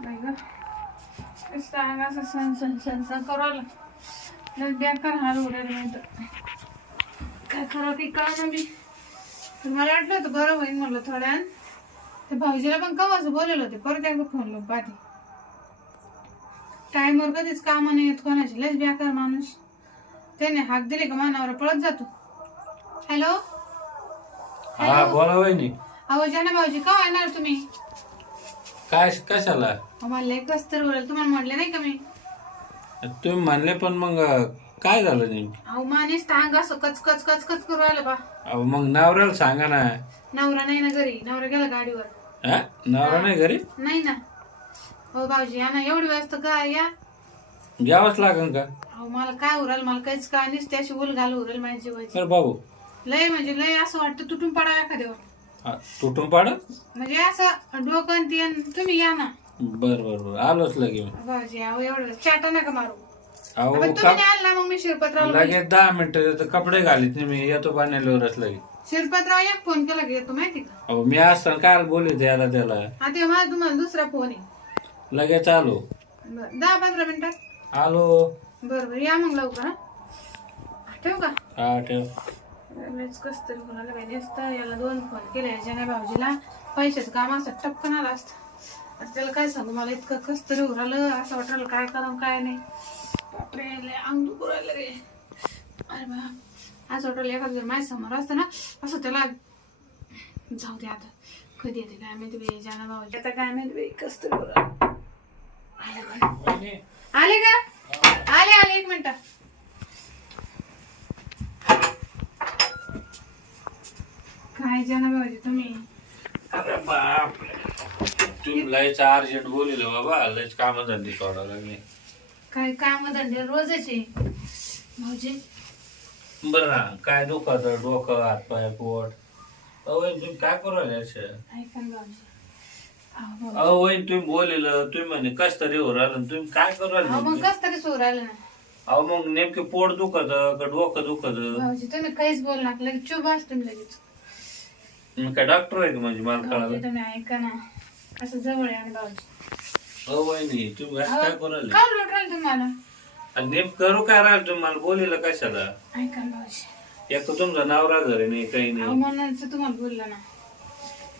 नाही ग. नुसतं अंग असं सण सण सण सण करू बेकार हाल उडाले म्हणतं काय खरं की मी तर मला वाटलं होतं बरं होईल म्हणलं थोड्यान. ते भाऊजीला पण कवाचं बोललेलं होते. परत एकदा फोन लावून पाहते. टाईमवर कधीच कामं नाही येत कोणाची लस बेकार माणूस. त्याने हाक दिले का मानावर पळत जातो. हॅलो? हा बोला वहिनी. अहो जाना भाऊजी का येणार तुम्ही? काय कशाला? कसतर उडेल तुम्हाला म्हटले नाही का मी? तुम्ही म्हणले पण मग काय झालं नेमकी? अहो मानेच टांग असं कच कच कच कच करू आलं बा. अहो मग नवऱ्याला सांगा ना. नवरा नाही ना घरी. नवरा गेला गाडीवर. हा? नवरा नाही घरी? नाही ना. हो भाऊजी या ना. एवढी वाजता का या? घ्यावंच लागेल का? अहो मला काय उराल? मला काहीच का नाही. त्याशी उल घाल उरेल माझ्या जीवाची. तर बाबू. लय म्हणजे लय असं वाटतं तुटून पडा एखाद्यावर. हा, तुटून पाड. म्हणजे असं डोकं आणि ते आणि तुम्ही या ना. बर बर बर. आलोच लगे. भाऊजी अहो एवढं चाटा नका मारू. अहो पण तुम्ही का नाही आला मग मी शिरपतराव लगेच दहा मिनिटं कपडे घालीत नाही मी. येतो पाण्याला लगे शिरपतराव एक फोन केला की येतो माहिती का? अहो मी असताना काय बोलले त्याला. त्याला आता माझा तुम्हाला दुसरा फोन आहे. लगेच आलो. बरं, दहा पंधरा मिनिटात आलो. बरं बरं. या मग लवकर हा. ठेवू का? हा ठेव. कस तरी कोणाला पाहिजे असतं याला दोन फोन केले याच्या भाऊजीला. पैशाचं काम असं टपकन आलं असतं. त्याला काय सांगू मला इतकं कस तरी उरालं असं वाटलं काय करावं काय नाही. बापरे अंग दुखू राहिलं रे. अरे बा असं वाटलं एखादं जर माझ्यासमोर असतं ना असं त्याला जाऊ दे आता. कधी येते काय माहिती बाई जाना भाऊजी आता काय माहिती बाई कस तरी उरालं आले का? आले. का? आले आले एक मिनिट. काय जाना भाऊजी तुम्ही? अरे बापरे. तुम्ही लयच अर्जंट बोलिले बाबा लयच काम धंदे सोडा लागले. काय काम धंदे रोजच? आहे भाऊजी. बरं ना काय दुखत डोकं हातपाय पोट? अहो वहीन, तुम्ही काय करू राहिले असे ऐका ना भाऊजी. अहो भाऊ- अहो वहीन, तुम्ही बोलिलं तुम्ही म्हणे कस तरी हो राहिलं तुम्ही काय करू अहो मग राहिले कस तरी सोर आलं ना? अहो मग नेमके पोट दुखत का डोकं दुखत? भाऊजी तुम्ही काहीच बोल ना लगेच चुप असतो लगेच. मग काय डॉक्टर आहे का म्हणजे मला भाऊजी कळालं तुम्ही ऐका ना. असं जवळ आहे आणि भाऊजी अहो वहिनी तुम्ही असं काय करू तुम्हाला? आणि काय राहिलं तुम्ही? मला बोलिलं कशाला? ऐका ना भाऊजी एक तर तुमचा नवरा घरी नाही काही अहो नाही. म्हणून तर तुम्हाला बोललं ना.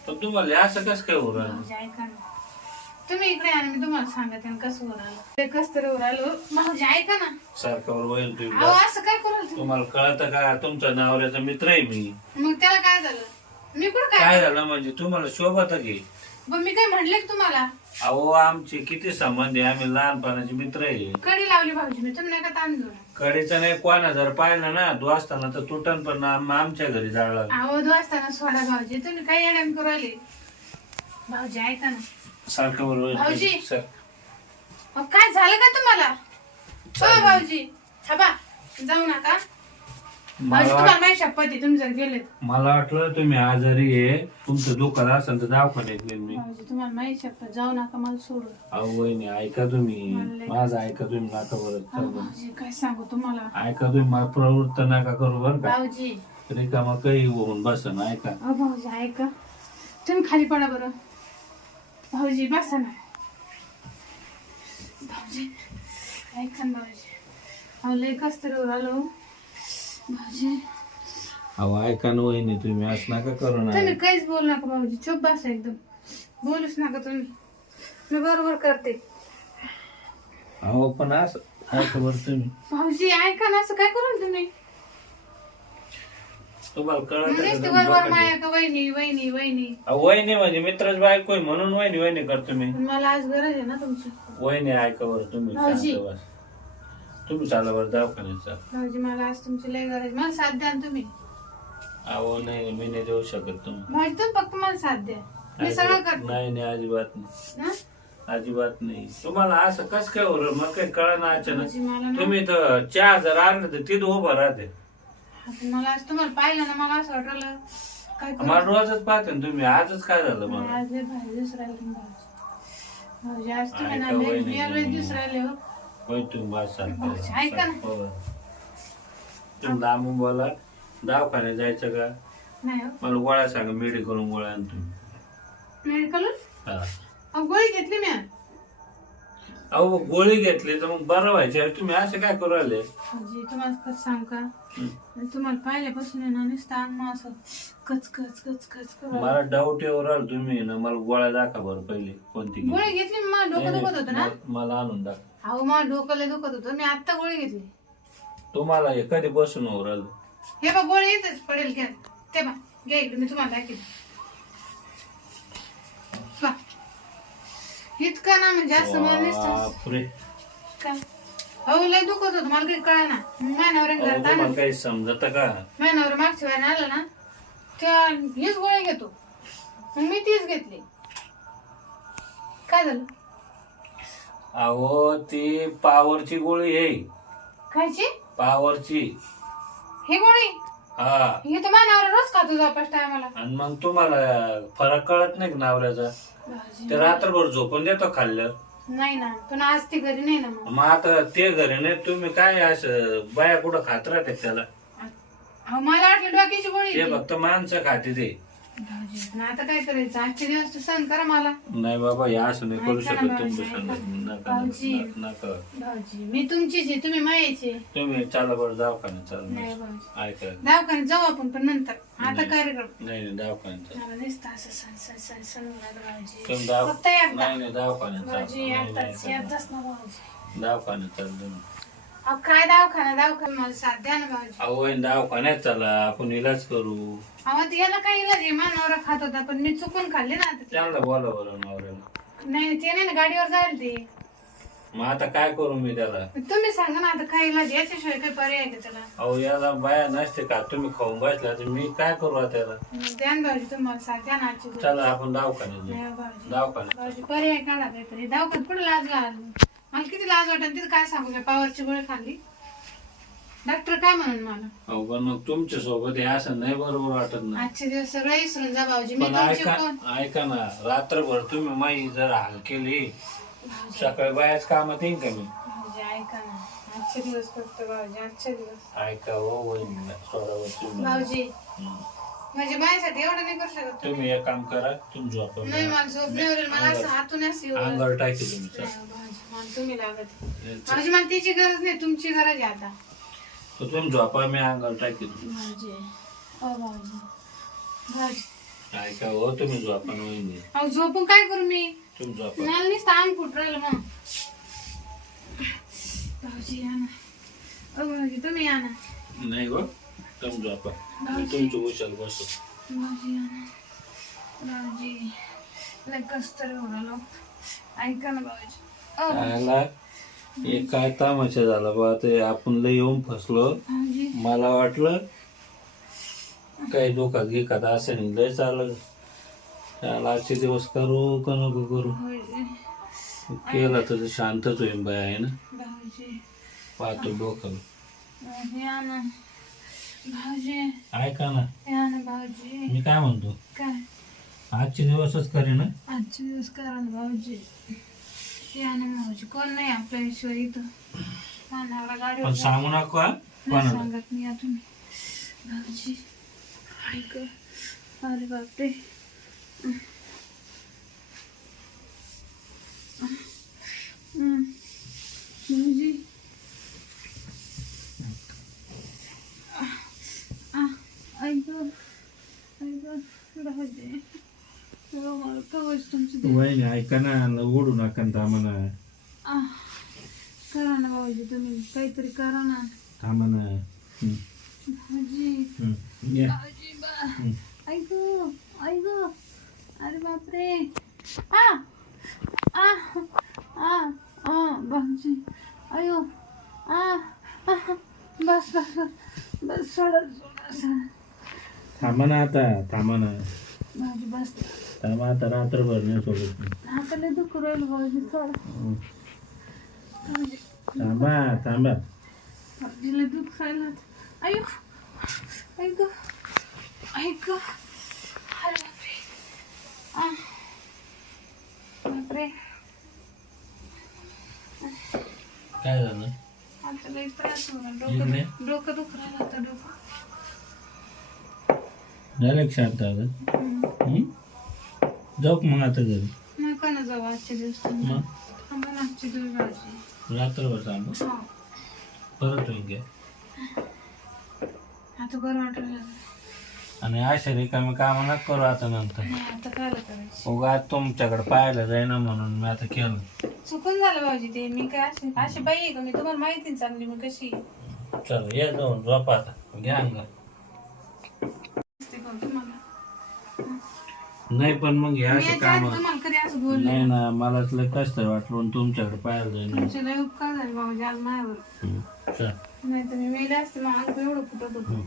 पण तुम्हाला हे असं कसं काय हो राहिलं? भाऊजी ऐका ना. तुम्ही इकडे आणि मी तुम्हाला सांगते ना कसं उरालं ते कसं तरी उरालं भाऊजी ऐका ना. सारखावर वहीन तुम्ही असं काय करू तुम्हाला कळत का? तुमच्या नवऱ्याचा मित्र आहे मी? मग त्याला काय झालं? मी कुठं काय काय झालं म्हणजे तुम्हाला शोभत की? पण मी काय म्हटले का तुम्हाला? अहो आमचे किती संबंध आहे? आम्ही लहानपणाचे मित्र आहे. कडी लावली भाऊजी मी तुम्ही नका ताण घेऊ कडेचं नाही कोणा जर पाहिलं ना तू असताना तर तुटन पण आम- आमच्या घरी जाळला अहो दो असताना सोडा भाऊजी तुम्ही काय येड्यान करू आले भाऊजी ऐका ना. सारखं भाऊजी. बरोबर सर. अहो, काय झालं का तुम्हाला? हो भाऊजी थांबा. जाऊ नका. मला तुम्हाला माझी शपथ आहे तुम्ही जर गेलेत. मला वाटलं तुम्ही आजारी आहे तुमचं दुकान असेल तर दवाखान्यात नेईन मी. तुम्हाला माझी शपथ जाऊ नका मला सोडून. अहो वहिनी ऐका तुम्ही. माझं ऐका तुम्ही नका बरं काय सांगू तुम्हाला? ऐका तुम्ही मला प्रवृत्त नका करू बरं का. भाऊजी. रिकामा काही होऊन बसन ऐका. अहो भाऊजी ऐका. तुम्ही खाली पडा बरं. भाऊजी बसा ना. भाऊजी ऐका ना भाऊजी. अहो लय कस तरी आलो भाऊजी. अहो ऐका ना वहिनी तुम्ही असं नका करू ना. तुम्ही काहीच बोलू नका भाऊजी चुप बसा एकदम. बोलूच नका तुम्ही. मी बरोबर करते. अहो पण असं ऐका बरं तुम्ही. भाऊजी ऐका ना असं काय करू तुम्ही? तुम्हाला कळत नुसती बरोबर माया का वहिनी वहिनी वहिनी? वहिनी म्हणजे मित्रच बायको आहे म्हणून वहिनी वहिनी करतो मी. पण मला आज गरज आहे ना तुमची. वहिनी ऐका बरं तुम्ही भाऊजी. शांत बस. तुम्ही चाला बरं दवाखान्यात जा. भाऊजी मला आज तुमची लय गरज. मला साथ द्या ना तुम्ही. अहो नाही मी नाही देऊ शकत तुम्ही भाऊजी तुम्ही फक्त मला साथ द्या. मी सगळं करते. नाही नाही अजिबात नाही. ना अजिबात नाही. तुम्हाला असं कस काय होर मग काही कळ ना अचानक. भाऊजी मला ना तुम्ही तर चहा जर आणलं तर तिथं उभं राहते. आपण मला आज तुम्हाला पाहिलं ना मला असं वाटलं काय करू? मला रोजच पाहते ना तुम्ही. आजच काय झालं मला आज लय भारी दिवस राहिले तुम्ही भाऊजी. भाऊजी आज तुम्ही ना ऐका लय वहिनी. लय दिवस राहिले हो. बस भाऊजी, ऐका ना. तुम्ही लांबून बोला दवाखान्यात जायचं का? नाही हो। मला गोळ्या सांगा मेडिकलून गोळ्या आण तुम्ही मेडिकल हा. अहो गोळी घेतली मी अहो गोळी घेतली तर मग बरं व्हायचे. तुम्ही असे काय करू राहिले? भाऊजी तुम्हाला खरं सांग का? तुम्हाला पाहिल्यापासून आहे ना नुसतं अंग असं कच कच कच कच करू मला डाऊट येऊ राहिला तुम्ही ना मला गोळ्या दाखवा बरं पहिले कोणती. गोळी घेतली मला डोकं दुखत होतं ना? मला- मला आणून दाखवा. अहो मला डोकं लय दुखत होतं. मी आत्ता गोळी घेतली. तुम्हाला हे कधी बसून राहिलं हे बा गोळी येतेच पडेल घ्या. ते बा घ्या इकडे मी तुम्हाला दाखवेन बा इतकं ना म्हणजे असं मला नुसतं. बापरे. काय अहो लय दुखत होतं. मला काही कळा ना महिन्यावर अहो, घरात तुम्हाला आलं काही समजत का? महिन्यावर मागच्या वेळेला आलं ना त्या हीच गोळी घेतो. मग मी तीच घेतली. काय झालं? अहो ती पावरची गोळी आहे. खायची? पावरची. ही गोळी? हा. ही तर मानावर रोज खातो जापास टायमाला. आणि मग तुम्हाला फरक कळत नाही का नवऱ्याचा? ते रात्रभर झोपून देतो खाल्ल्यावर नाही ना पण आज ती घरी नाही ना मग. मग आता ते घरी नाही तुम्ही काय असं बाया कुठं खात राहते त्याला? अहो मला वाटलं डोक्याची गोळी ते आहे ती. फक्त माणसं खाते ते. आता काय करायचं? आजचे दिवस तर सहन करा मला. नाही बाबा हे असं नाही करू ऐका ना शकत तुम्ही ऐका. सांगा नका भाऊजी. नका नका. भाऊजी मी तुमचीच आहे तुम्ही मायाचे. तुम्ही चला बरं दवाखान्यात चला भाऊजी. ऐका. दवाखान्यात जाऊ आपण पण नंतर. आता कार्यक्रम. नाही नाही दवाखान्यात चला. मला नुसतं असं सण सण सण सण होणार भाऊजी. तुम्ही दवा फक्त एकदा. नाही नाही दवाखान्यात चला. भाऊजी नाही, नाही, एकदाच चला. एकदाच ना भाऊजी. दवाखान्यात चला तुम्ही. अहो काय दवाखाना? दवाखाना मला साथ द्या ना भाऊजी. अहो हे दवाखान्यात चला. आपण इलाज करू. अहो ते याला काय इलाज आहे? मानवरा खात होता पण मी चुकून खाल्ले ना आता. त्यांना बोला बरं नवऱ्याला. नाही ते नाही ना गाडीवर जाईल ते. मग आता काय करू मी त्याला? तुम्ही सांगा ना आता काय इलाज याच्याशिवाय काही पर्याय आहे का त्याला? अहो याला बाया नसते का? तुम्ही खाऊन बसला तर मी काय करू आता त्याला? मग द्या ना भाऊजी तुम्हाला साथ द्या ना आजची. चला आपण दवाखान्यात जाऊ. नाही भाऊजी. दवाखान्यात. भाऊजी पर्याय काढा काहीतरी. दवाखान्यात कुठे लाज घाल? मला किती लाज वाटत तिथं काय सांगू? मी पावरची गोळी खाल्ली. डॉक्टर काय म्हणून मला? अहो पण मग तुमच्यासोबत हे असं नाही बरोबर वाटत ना. आजचे दिवस सगळं विसरून जा भाऊजी मी पण तुमची ऐका कोण? ऐका ना रात्रभर तुम्ही माई जर हाल केली सकाळी बायाच कामात येईन का मी? भाऊजी ऐका ना. आजचे दिवस फक्त भाऊजी आजचे दिवस. ऐका हो वहिनी तुम्ही भाऊजी हं. म्हणजे माझ्यासाठी एवढं नाही करू शकत तुम्ही? तुम्ही एक काम करा तुम्ही झोपा. नाही मला झोप नाही येईल मला असं हातून असं येऊ लागलं. अंगावर टाकी तुम्ही नाही, भाऊजी, मला तुम्ही लागत. भाऊजी मला तिची गरज नाही तुमची गरज आहे आता. तुम्ही झोपा मी अंगावर टाकी भाऊजी ओ भाऊजी भाऊजी ऐका हो तुम्ही झोपा ना वहिनी? अहो झोपून काय करू मी? तुम्ही झोपा. मला नुसतं अंग फुट राहिलं मग. भाऊजी या ना. ओ भाऊजी तुम्ही या ना. नाही हो तुम्ही झोपा. मी तुमची उशाल बसू भाऊजी या ना. भाऊजी लय कस तरी ऐका ना भाऊजी. आला हे काय तामाशा झाला बा ते आपण लय येऊन फसलो. मला वाटलं काही डोका गिकात असेल लय चाललं. त्याला आजचे दिवस करू का नको करू? केला तर शांतच होईल बाय आहे ना? पाहतो डोकं. ऐका ना. मी काय म्हणतो? आजचे दिवसच करे ना? आजचे दिवस करा भाऊजी. या ना भाऊजी कोण नाही आपल्या विश्व इथं. नवरा गाडीवर पण सांगू नका नाही कोणाला? सांगत मी या तुम्ही भाऊजी ऐक. अरे बापरे. हम्म. भाऊजी. आ, ऐक. ऐक. भाऊजी हो, मला कवच तुमचं दे. वहिनी ऐका ना ओढू नका ना थांबा करा ना भाऊजी तुम्ही काहीतरी करा ना. थांबा ना. भाऊजी. भाऊजी बा. ऐकू ऐकू अरे बापरे. आ आ आ आ भाऊजी. अयो आ बस बस बस. बस सोडा सोडा सोडा. थांबा ना आता थांबा ना. भाऊजी बस. थांबा आता रात्रभर नाही सोडत मी. हाताला दुखू राहिलं भाऊजी सोडा हं. थांबा. थांबा भाऊजीला दुख राहिलं अयो ऐक ऐक अरे बापरे. आ. बापरे. काय झालं? आता लई त्रास होणार? डोकं डोकं दुख राहिलं आता डोकं. झालं का शांत आता. हं? जाऊ का मग आता घरी? नका ना जाऊ? आजचे दिवस मग? थांबा ना आजचे दिवस भाऊजी रात्रभर थांबू? हो. परत होईल घ्या. आता बरं वाटलं आणि अशा रिकामी कामं नका करू आता नंतर. नाही आता काय करायचं? उगा तुमच्याकडे पाहायला जाईना म्हणून मी आता केलं चुकून झालं भाऊजी ते. मी काय अशी अशी बाई आहे का? मी तुम्हाला माहिती चांगली मी कशी आहे. चल ये जाऊन झोपा आता. घ्या अंगा नाही पण मग हे मी असे काम तुम्हाला कधी असं बोलले नाही ना मलाच लय कष्ट वाटलं आणि तुमच्याकडे पाहायला जाईना. तुमचे लय उपकार झाले भाऊजी आज माझ्यावर. हम्म. चल. नाही तर मी वेळे असते मग एवढं फुटत होतं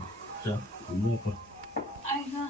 चल. मोकळं. ऐका